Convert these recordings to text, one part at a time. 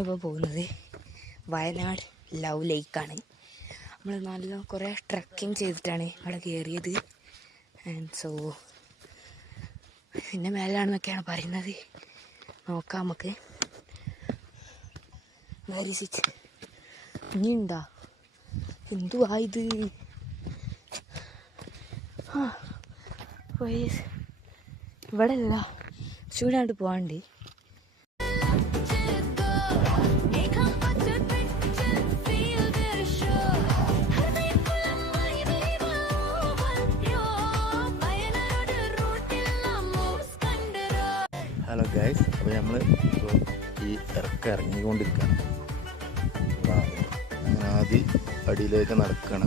നമ്മളിപ്പോൾ പോകുന്നത് വയനാട് ലവ് ലേക്കാണ്. നമ്മൾ നല്ല കുറേ ട്രക്കിങ് ചെയ്തിട്ടാണ് അവിടെ കയറിയത്. ആൻഡ് സോ പിന്നെ മേലാണെന്നൊക്കെയാണ് പറയുന്നത്. നോക്കാം നമുക്ക്. വെരി സിറ്റ് ഇനിയുണ്ടാ എന്തുവാ ഇത്? ഇവിടെ അല്ല, ചൂടാണ്ട് പോകാണ്ട്. ഹലോ ഗൈസ്, അപ്പോൾ നമ്മൾ ഈ ഇറങ്ങിക്കൊണ്ടിരിക്കുകയാണ്. അങ്ങനെ ആദ്യം അടിയിലേക്ക് നടക്കുകയാണ്.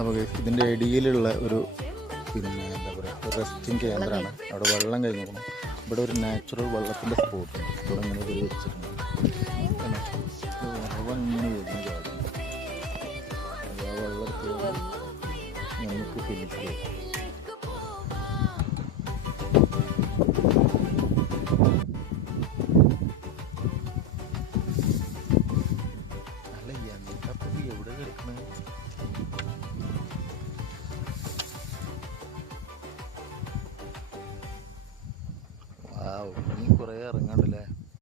അപ്പോൾ ഇതിൻ്റെ ഇടയിലുള്ള ഒരു എന്താ പറയുക റെസ്റ്റിംഗ് കേന്ദ്രമാണ്. അവിടെ വെള്ളം കഴിഞ്ഞിരിക്കണം. ഇവിടെ ഒരു നാച്ചുറൽ വെള്ളത്തിൻ്റെ സ്പോട്ട് ഇവിടെ ഇങ്ങനെ വെച്ചിട്ടുണ്ട്.